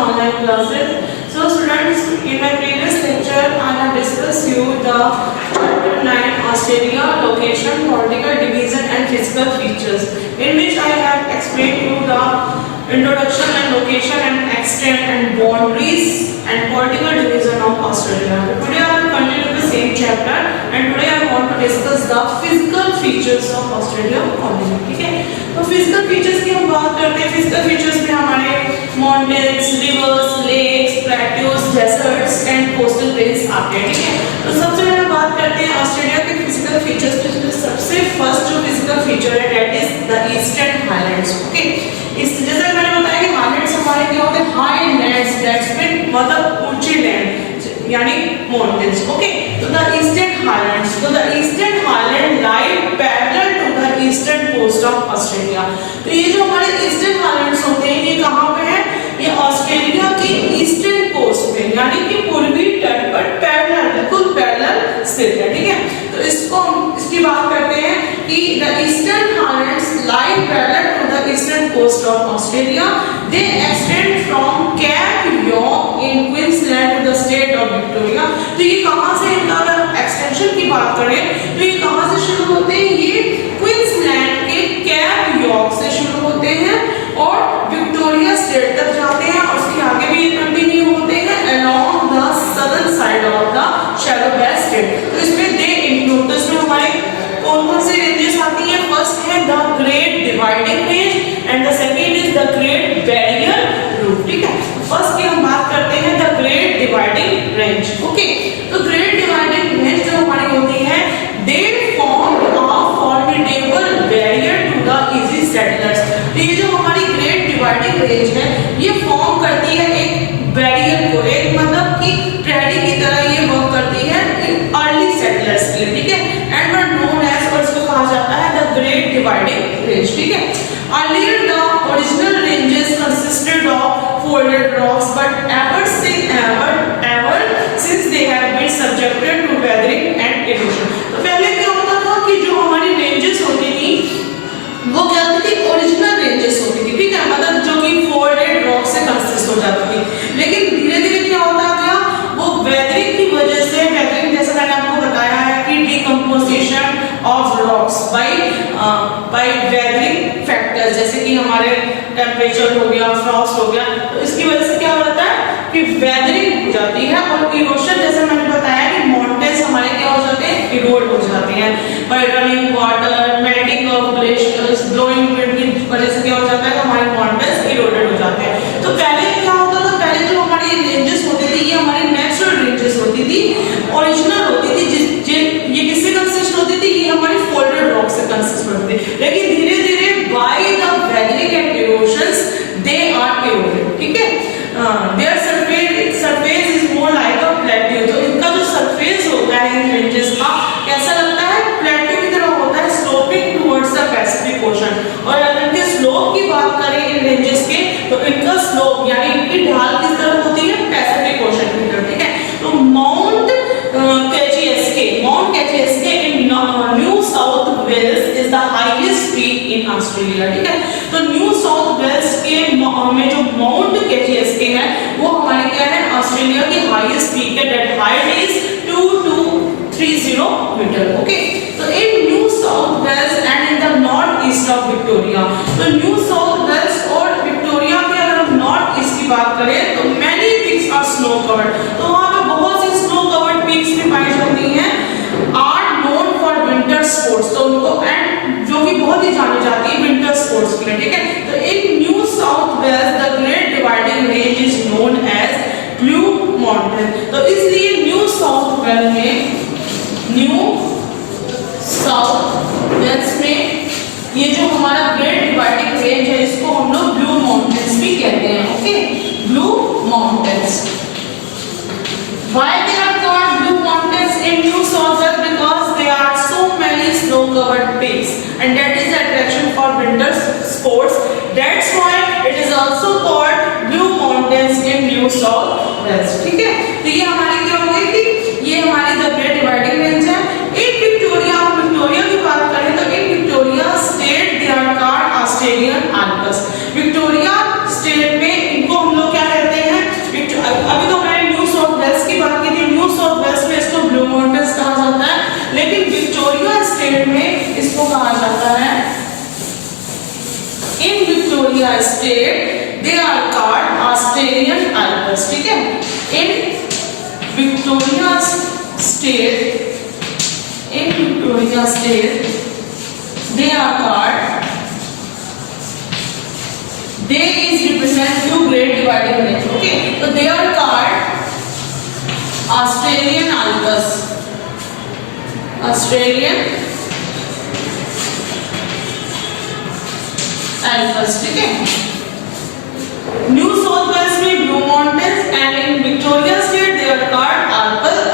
online classes. So students, in my previous lecture I have discussed you the chapter 9 Australia, location, political division and physical features, in which I have explained you the introduction and location and extent and boundaries and political division of Australia. Today I will continue the same chapter and today I want to discuss the physical features of Australia colony. ठीक है, तो physical features की हम बात करते हैं. physical features में हमारे mountains, rivers, lakes, plateaus, deserts and coastal plains आते हैं. ठीक है, तो सबसे पहले बात करते हैं ऑस्ट्रेलिया के physical features. तो सबसे फर्स्ट जो physical feature है that is the Eastern Highlands. Okay, इस जैसा मैंने बताया कि हाईलैंड्स हमारे क्या होते हैं, हाई लैंड्स, दैट्स मीन मतलब ऊंची लैंड यानी माउंटेन्स. ओके, तो द ईस्टर्न हाईलैंड्स, तो the eastern highland lie parallel to the eastern coast of Australia. तो ये जो हमारे ईस्टर्न हाईलैंड्स होते हैं ये कहाँ पे है, ये ऑस्ट्रेलिया की ईस्टर्न कोस्ट पे यानी कि पूर्वी तट पर पैरेलल, बिल्कुल पैरेलल स्थित है. ठीक है, तो इसको इसकी बात करते हैं कि the eastern highlands lie parallel to the eastern coast of Australia. They extend from Cape York in Queensland to the state of Victoria. तो ये कहां से, इनका अगर एक्सटेंशन की बात करें तो ये कहां से शुरू होते हैं, ये क्वींसलैंड के कैप यॉर्क से शुरू होते हैं और विक्टोरिया स्टेट तक जाते हैं और उसके आगे भी ये कंटिन्यू होते हैं along the southern side of the shallow bay state. तो इसमें दे इंक्लूड, तो इसमें हमारे कौन-कौन से रेंजेस आती हैं. फर्स्ट है the Great Dividing Range and the second is the great Barrier Reef. ठीक है, फर्स्ट की हम बात करते हैं the Great Dividing Range. Okay, तो ग्रेट डिवाइडिंग रेंज जो हमारी होती है they form a formidable barrier to the easy settlers. तो ये जो हमारी ग्रेट डिवाइडिंग रेंज है ये फॉर्म करती है एक बैरियर को, एक मतलब कि प्रेरी की तरह ये वर्क करती है अर्ली सेटलर्स के लिए. ठीक है, एंड वर नोन एज, और इसको कहा जाता है द ग्रेट डिवाइडिंग रेंज. ठीक है, earlier the original ranges consisted of folded rocks but ever since they have been subjected to weathering and erosion. तो पहले क्या होता था कि जो हमारी रेंजेस होती थी वो क्या होती थी, ओरिजिनल रेंजेस होती थी. ठीक है, मतलब जो कि फोल्डेड रॉक से कंसिस्ट हो जाती थी. लेकिन धीरे धीरे क्या होता गया, वो वेदरिंग की वजह से, वेदरिंग जैसा मैंने आपको बताया है कि decomposition of rocks bye weathering factors, जैसे कि हमारे टेम्परेचर हो गया, फ्रॉस्ट हो गया, तो इसकी वजह से क्या होता है कि वेदरिंग हो जाती है और इरोशन, जैसे मैंने बताया कि माउंटेन्स हमारे क्या हो जाते हैं, इरोड हो जाते हैं bye running water, melting of glaciers, blowing wind की वजह से क्या हो जाता है, हमारे माउंटेन्स इरोडेड हो जाते हैं. तो पहले क्या होता था, पहले जो हमारी रेंजेस होती थी ये हमारी नेचुरल रेंजेस होती थी, ओरिजिनल होती थी, ये किससे कंसिस्ट होती थी, ये हमारी फोल्डेड रॉक से कंसिस्ट होती थी. लेकिन धीरे धीरे by the weathering and erosions they are eroded. ठीक है, their surface is more like a plateau. तो इनका जो सरफेस होता है इन रेंजेस का कैसा लगता है, प्लेट्यू की तरह होता है, sloping towards the Pacific ocean. और अगर इनके स्लोप की बात करें इन रेंजेस के, तो इनका स्लोप यानी इनकी ढाल किस तरफ होती है, पैसिफिक ओशन की तरफ. ठीक है, तो Mount Kosciuszko in New South Wales is the highest peak in Australia. ठीक है, तो न्यू साउथ वेल्स के में जो माउंट कैचेस्के है वो हमारे क्या है, ऑस्ट्रेलिया की हाईएस्ट पीक है. That height is 2230 metre. Okay, तो in New South Wales and in the north east of Victoria, तो न्यू साउथ वेल्स और विक्टोरिया के अगर हम नॉर्थ ईस्ट की बात करें तो many peaks are snow covered. तो वहां पे बहुत सी स्नो कवर्ड पीक्स भी पाई जाती हैं, are known for winter sports. तो उनको एंड जो कि बहुत ही जानी जाती है विंटर स्पोर्ट्स के लिए. ठीक है, तो in New South Wales the Great Dividing Range is known as Blue Mountain. तो इसलिए न्यू साउथ वेल्स में, न्यू साउथ वेल्स में ये जो हमारा ग्रेट डिवाइडिंग रेंज है इसको हम लोग ब्लू माउंटेन्स भी कहते हैं. Okay, blue mountains. Why they are called blue mountains in New South Wales? Because there are so many snow-covered peaks, and that is the attraction for winter sports. That's why it is also called blue mountains in New South Wales. ठीक है, तो ये हमारी क्या हो गई थी, ये हमारी द ग्रेट डिवाइडिंग रेंज है. इन विक्टोरिया, विक्टोरिया की बात करें तो in Victoria state they are called Australian Alps. Victoria state में इनको हम लोग क्या कहते हैं, In Victoria State, they are called, they is represent two great dividing range. Okay, so they are called Australian Alps, ठीक है। न्यू साउथ वेल्स में Blue Mountains and in Victoria state they are called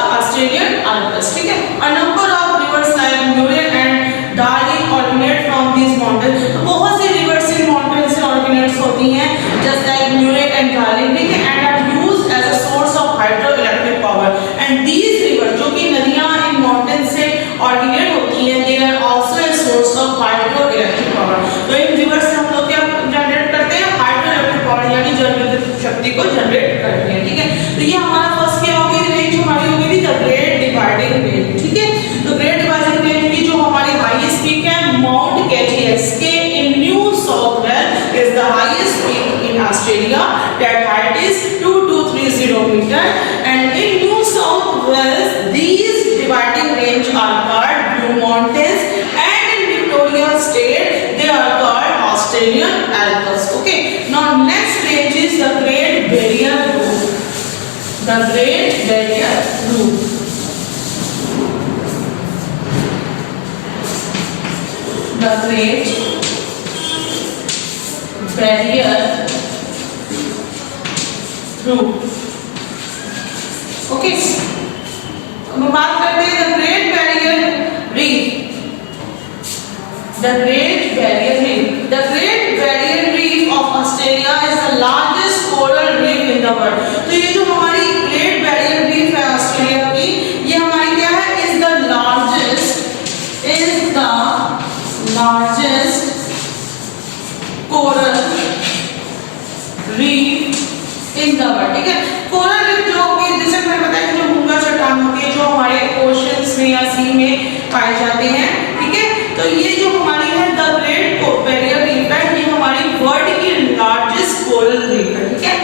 Australian Alps, ठीक है। A number of rivers like Murray and Darling originate from this mountain, बहुत सी rivers इन mountain से originates होती हैं, just like Murray and Darling, ठीक है, and are used as a source of hydro electric power. And these river, जो कि नदियां इन माउंटेन से ऑरिजिनेट होती हैं, they are also a source of hydro electric power. तो इन रिवर्स से हम लोग क्या जनरेट करते हैं, हाइड्रो इलेक्ट्रिक पावर, यानी जल विद्युत शक्ति को जनरेट करते हैं, ठीक है। तो ये हमारा फर्स्ट क्या होगी, रेंज हमारी होगी द ग्रेट डिवाइडिंग रेंज, ठीक है। तो ग्रेट डिवाइडिंग रेंज की जो हमारी हाईएस्ट पीक है Mount KGSK in New South Wales is the highest peak in Australia, that height is 2230 metre, and in New South Wales these dividing range are called Blue Mountains, and in Victoria State they are called Australian Alps. Okay, now next range is the Great Barrier Reef. The Great Barrier Reef. The Great Barrier Reef. Okay. अब बात करते हैं the great Barrier reef. The great Barrier reef, the great Barrier reef of Australia is the largest coral reef in the world. तो ये जो हमारी great Barrier reef है Australia की, ये हमारी क्या है, is the largest coral reef in the world, ठीक है। कोरल रीफ जो होगी, जैसे मैंने बताया कि जो मूंगा चट्टान होती है, जो हमारे ओशंस में या सी में पाए जाते हैं, ठीक है। तो ये जो हमारी है द ग्रेट बैरियर रीफ है, ये हमारी वर्ल्ड की लार्जेस्ट कोरल रीफ है, ठीक है।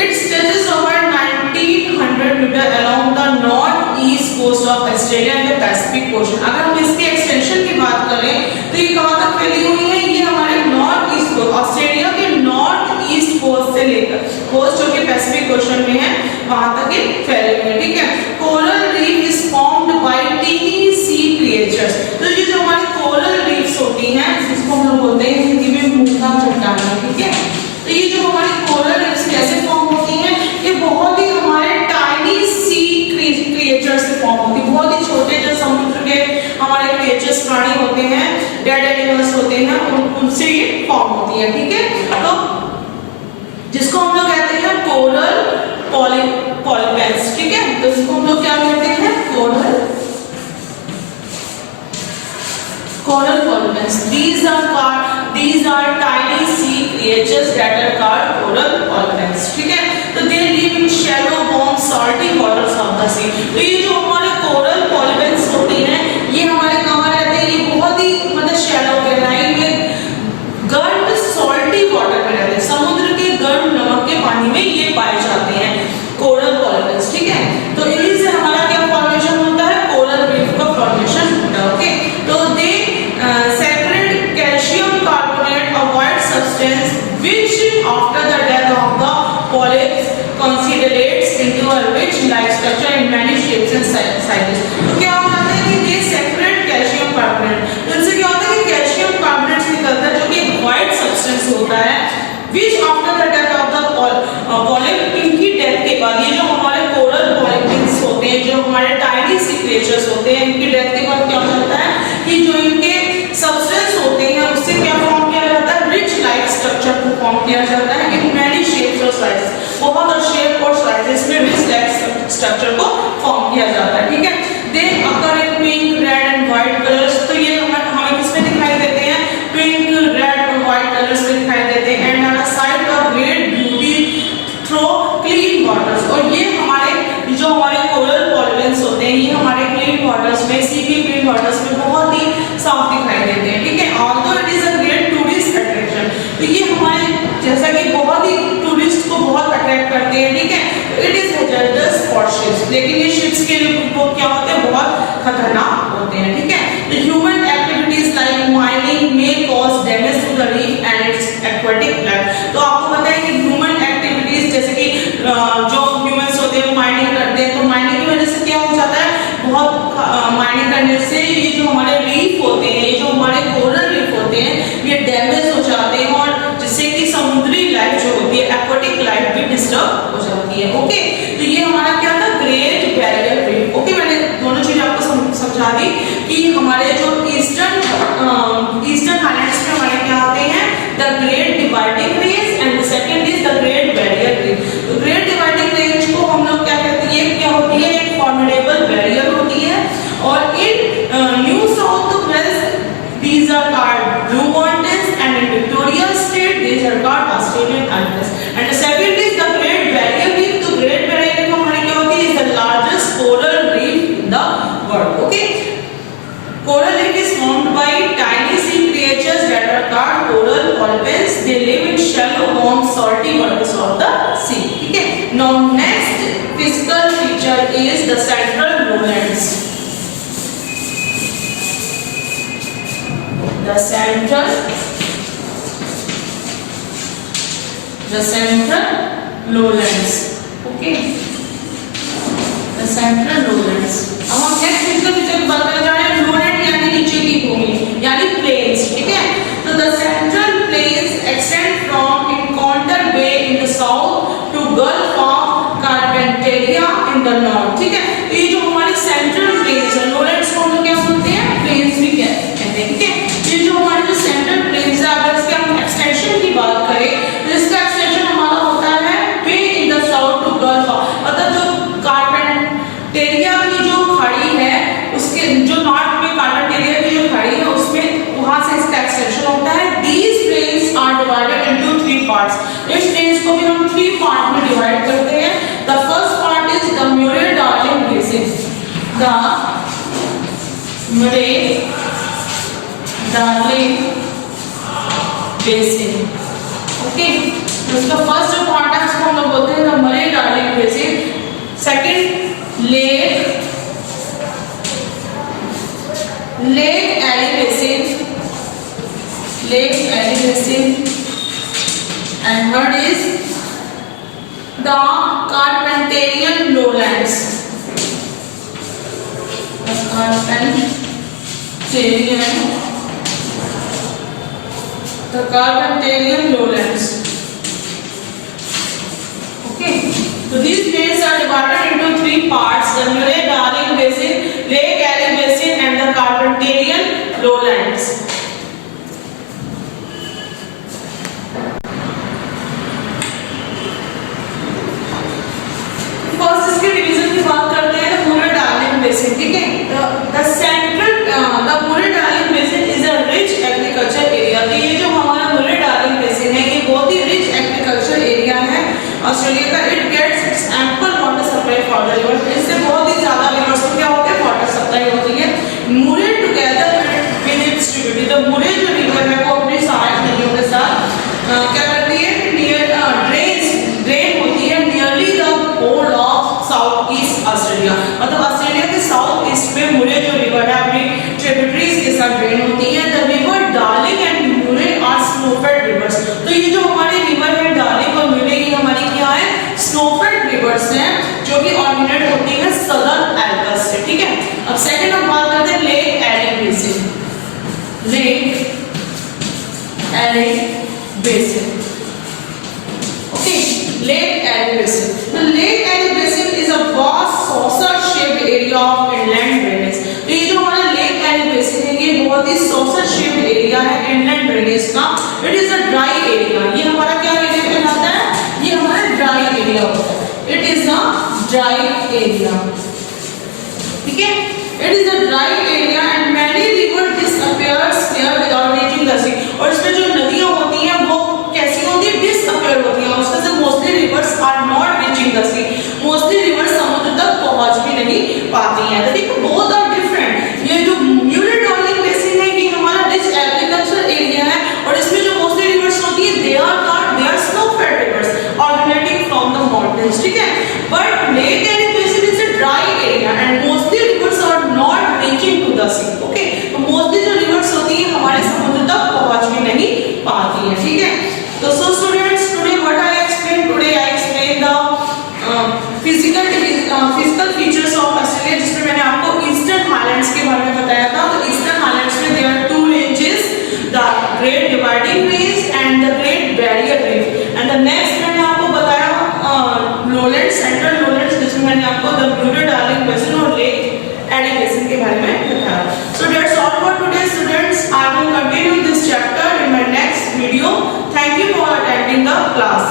It stretches over 1900 metre along the north east coast of Australia and the Pacific Ocean. अगर हम इसके एक्सटेंशन की बात करें तो ये कहां तक फैली हुई है, ये हमारे नॉर्थ ईस्ट कोस्ट, ऑस्ट्रेलिया के नॉर्थ ईस्ट कोस्ट से लेकर कोस्ट जो कि पैसिफिक ओशन में है, वहां तक ये फैले हुए हैं, ठीक है। Coral reef is formed by tiny sea creatures. तो ये जो हमारी कोरल रीफ्स होती हैं, जिसको हम लोग बोलते हैं हिंदी में मूंगा चट्टान, ठीक है। तो ये जो हमारी कोरल रीफ्स कैसे फॉर्म होती हैं, ये बहुत ही हमारे टाइनी सी क्रिएचर्स से फॉर्म होती है, बहुत ही छोटे जो समुद्र के हमारे क्रिएचर्स, प्राणी होते हैं, डेड एनिमल्स होते हैं, उनसे ये फॉर्म होती है, ठीक है। तो जिसको हम लोग कहते हैं कोरल पॉलिपेंस, ठीक है। तो इसको हम लोग क्या कहते हैं, coral पॉलिपेंस। These are tiny sea creatures that are called coral polyps, ठीक है। तो they live in shallow warm salty waters of the sea। तो ये जो हमारे कोरल पॉलिपेंस होती हैं, ये हमारे कहाँ रहते हैं, ये बहुत ही मतलब शैलो गहराई में गर्म सॉल्टी वाटर में रहते हैं, समुद्र के गर्म नमक के पानी में ये पाए जाते हैं कोरल पॉलिपेंस, ठीक है। तो इन्हीं से हमारा क्या फॉर्मेशन होता है, कोरल रीफ का फॉर्मेशन होता है, ओके। तो they separate calcium carbonate, a white substance which after the death of the polyps considerates into a rich like structure in many shapes and sizes। तो क्या होता है कि दे सेपरेट कैल्शियम कार्बोनेट, तो इनसे क्या होता है कि कैल्शियम कार्बोनेट निकलता है, जो कि एक वाइट सब्सटेंस होता है, which after the death of the polyp, इनकी डेथ के बाद ये जो हमारे कोरल पॉलिपेंस होते हैं, जो हमारे टाइनी सी क्रिएचर्स होते हैं, इनकी डेथ के बाद क्या होता है कि जो इनके सब्सटेंस होते हैं उससे क्या फॉर्म किया जाता है, रिच लाइक स्ट्रक्चर को फॉर्म किया जाता है इन मैनी शेप्स और साइजेस, बहुत और शेप और साइजेस में रिच लाइक स्ट्रक्चर को फॉर्म किया जाता है, ठीक है। They occur in pink, red and white colours. तो ये हमें किसमें दिखाई देते हैं, पिंक, रेड और व्हाइट कलर्स में दिखाई देते हैं, and on a side of great beauty through clean waters. और ये हमारे जो हमारे कोरल पॉलिपेंस होते हैं, ये हमारे क्लीन वाटर्स में, सी के क्लीन वाटर्स में बहुत ही साफ दिखाई देते हैं, ठीक है। Although it is a great tourist attraction, तो ये हमारे जैसा कि बहुत ही टूरिस्ट को बहुत अट्रैक्ट करते हैं, ठीक है। इट इज है। ओके, तो ये हमारा क्या था, ग्रेट बैरियर रीफ। ओके, मैंने दोनों चीजें आपको समझा दी कि हमारे जो ईस्टर्न हाईलैंड्स में हमारे क्या होते हैं, the Great Dividing Range and the second is the great Barrier reef. तो ग्रेट डिवाइडिंग रेंज को हम लोग क्या कहते हैं, क्या होती है, एक फॉर्मिडेबल बैरियर होती है, और in New South Wales these are called blue mountains, and in Victoria state these are called Australian Alps. And the second is the Great Barrier Reef. तो Great Barrier Reef हमारे क्या होती है, is the largest coral reef in the world. Okay, coral reef is formed by tiny sea creatures that are called coral polyps. They live in shallow, warm, salty waters of the sea. ठीक है, now next physical feature is the central lowlands. The central lowlands. Okay, the central lowlands. अब हम next physical feature की बात करने जा रहे हैं, lowland यानी नीचे की भूमि यानी प्लेन्स। ठीक है, तो the central plains extend from Encounter Bay in the south to Gulf of Carpentaria in the north. ठीक है, तो ये जो हमारे सेंट्रल प्लेन्स है, lowlands को हम लोग क्या बोलते हैं, प्लेन्स भी कहते हैं। ठीक है, ये जो हमारे जो सेंट्रल प्लेन्स है, अगर इसके हम एक्सटेंशन की बात करें तो इसका एक्सटेंशन हमारा होता है bay in the south to gulf, मतलब जो कार्पेंटेरिया की जो खाड़ी है उसके जो नॉर्थ में कार्पेंटेरिया की जो खाड़ी है उसमें वहां से इसका एक्सटेंशन होता है। These plains are divided into 3 parts. इस प्लेन्स को भी हम 3 पार्ट में डिवाइड करते हैं। The first part is the Murray-Darling Basin. The Murray-Darling Basin. Okay, तो इसका फर्स्ट जो पार्ट है उसको हम लोग बोलते हैं the Murray-Darling Basin. Second lake Erie basin, and third is the Carpentarian lowlands. The Carpentarian lowlands. Okay, so these plains are divided into 3 parts: the Murray-Darling Basin, Lake Erie Basin, and the Carpentarian lowlands. First इसके division की बात करते हैं, the Murray-Darling Basin. ठीक है, the Murray-Darling Basin is a rich agriculture area. तो ये जो हमारा Murray-Darling Basin है, ये बहुत ही रिच एग्रीकल्चर एरिया है ऑस्ट्रेलिया का. It gets its ample water supply for the river. इससे बहुत ही ज्यादा रिवर्स को क्या होता है, वाटर सप्लाई होती है. Murray together with its tributary, तो Murray जो रिवर है वो अपनी सहायक नदियों के साथ क्या करती है, ड्रेन होती है nearly the whole of south east Australia. मतलब ऑस्ट्रेलिया के साउथ ईस्ट में Murray जो रिवर है अपनी ट्रिब्यूटरीज के साथ ड्रेन होती है. The river Darling and Murray are snowfed rivers. तो ये जो हमारे रिवर है Darling और Murray, ये हमारी क्या है, स्नोफेड रिवर्स हैं जो कि ऑरिजिनेट होती है सदर्न एल्बस से. ठीक है, अब सेकंड हम बात करते हैं lake Erie basin. Okay, Lake Erie Basin. The Lake Erie Basin is a vast saucer-shaped area of inland drainage. तो ये जो हमारा Lake Erie Basin है, ये बहुत ही saucer-shaped area है inland drainage का. It is a dry area. ये हमारा क्या एरिया कहलाता है, ये हमारा dry area होता है. It is a dry area. ठीक है, it is a dry area and many rivers disappears here without reaching the sea. और इसमें जो नदियां होती हैं वो कैसी होती है, डिसअपियर होती हैं. उसमें से mostly rivers are not reaching the sea. Mostly rivers समुद्र तक पहुंच भी नहीं पाती हैं. तो देखो बोथ आर डिफरेंट. ये जो Murray-Darling Basin है ये हमारा रिच एग्रीकल्चर एरिया है और इसमें जो मोस्टली रिवर्स होती है they are snowfed rivers originating from the mountains. ठीक है, but Lake Erie Basin is a dry area and mostly rivers are not reaching to the sea. Okay, तो mostly जो रिवर्स होती है हमारे समुद्र तक पहुंच भी नहीं पाती है. ठीक है, तो so students, today what I explain, today I explain the physical features of Australia, जिसमें मैंने आपको ईस्टर्न हाईलैंड्स के बारे में बताया था. तो ईस्टर्न हाईलैंड्स में there are 2 ranges, the Great Dividing Range and the great barrier range. And the next मैंने आपको बताया lowlands the beauty Darling basin और लेक एडिकेशन के बारे में बताया। So that's all for today students. I will continue this chapter in my next video. Thank you for attending the class.